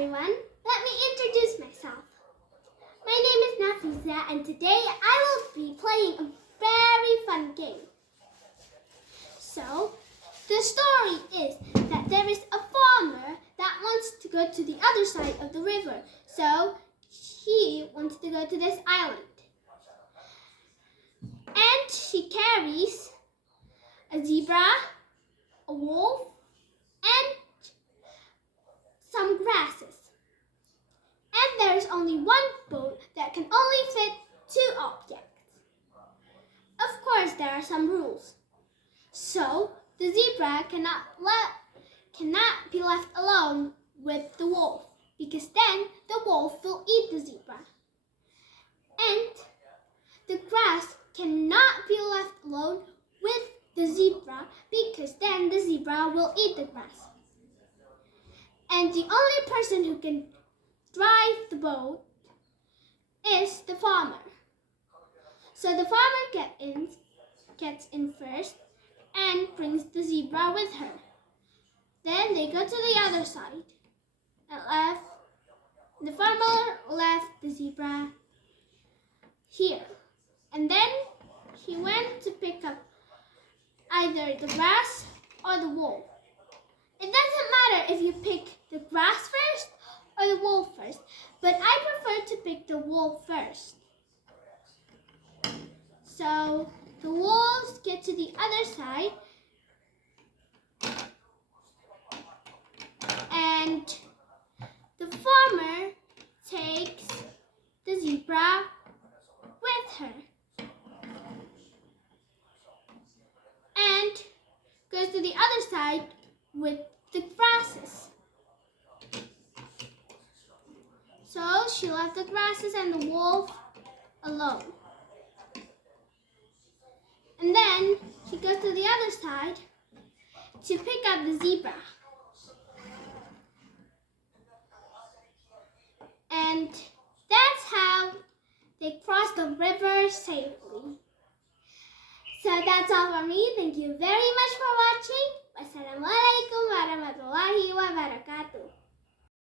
everyone, let me introduce myself. My name is Nafiza and today I will be playing a very fun game. So, the story is that there is a farmer that wants to go to the other side of the river. So, he wants to go to this island. And he carries a zebra, a wolf, and some grasses. And there is only one boat that can only fit 2 objects. Of course, there are some rules. So, the zebra cannot be left alone with the wolf, because then the wolf will eat the zebra. And the grass cannot be left alone with the zebra, because then the zebra will eat the grass. And the only person who can drive the boat is the farmer. So the farmer gets in first and brings the zebra with her. Then they go to the other side. The farmer left the zebra here. And then he went to pick up either the grass or the wolf. It doesn't matter if you pick the grass first or the wolf first, but I prefer to pick the wolf first. So the wolves get to the other side and the farmer takes the zebra with her and goes to the other side with the grasses. So she left the grasses and the wolf alone. And then she goes to the other side to pick up the zebra. And that's how they cross the river safely. So that's all for me. Thank you very much for watching. Wassalamualaikum warahmatullahi wabarakatuh.